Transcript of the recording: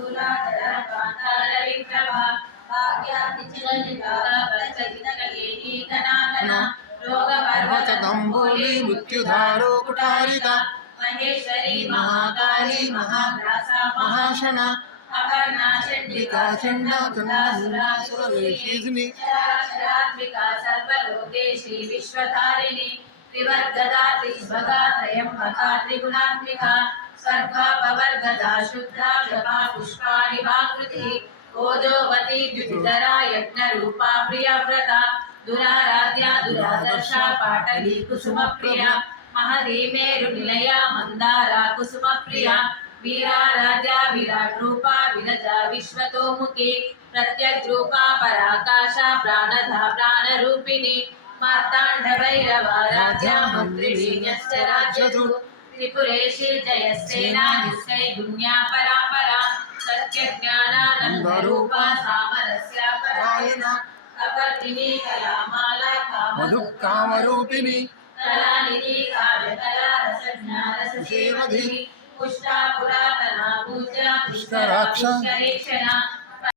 मूलाधर कांतार विप्रभा भाग्यातिचिरंजिता प्रचलितकलेनी घनाघना रोग पर्वतदंबोली मृत्युधारो कुटारिका महेश्वरी महाकाली महाग्रासा महाशना अपर्णा चंडिका चंडातुलासुरासुरवेशिनी चराचरात्मिका सर्वलोकेशी विश्वधारिणी त्रिवर्गदा त्रिभगा त्रयंबका त्रिगुणात्मिका सर्गा पवर्गदा शुद्धा जपा पुष्पाणि वाकृति ओजोवती द्युतिधरा यज्ञरूपा प्रियव्रता दुराराध्या दुरादर्शा पाटली कुसुमप्रिया महती मेरुनिलया मंदारा कुसुमप्रिया वीराराध्या विराट रूपा विरजा विश्वतोमुखी प्रत्यग्रूपा पराकाशा प्राणधा प्राणरूपिणी मार्तांड भैरवाराध्या मंत्रिणी यश्च राज्यधु त्रिपुरेशी जयसेना निस्कै गुण्या परापरा सत्यज्ञानानन्दरूपा सामरस्या परायणा कपर्दिनी कलामाला कामरूपिणी कलानिधि काव्यकला रसज्ञा रससेवधी पुष्टा पुरातना पूज्या पुष्करेक्षणा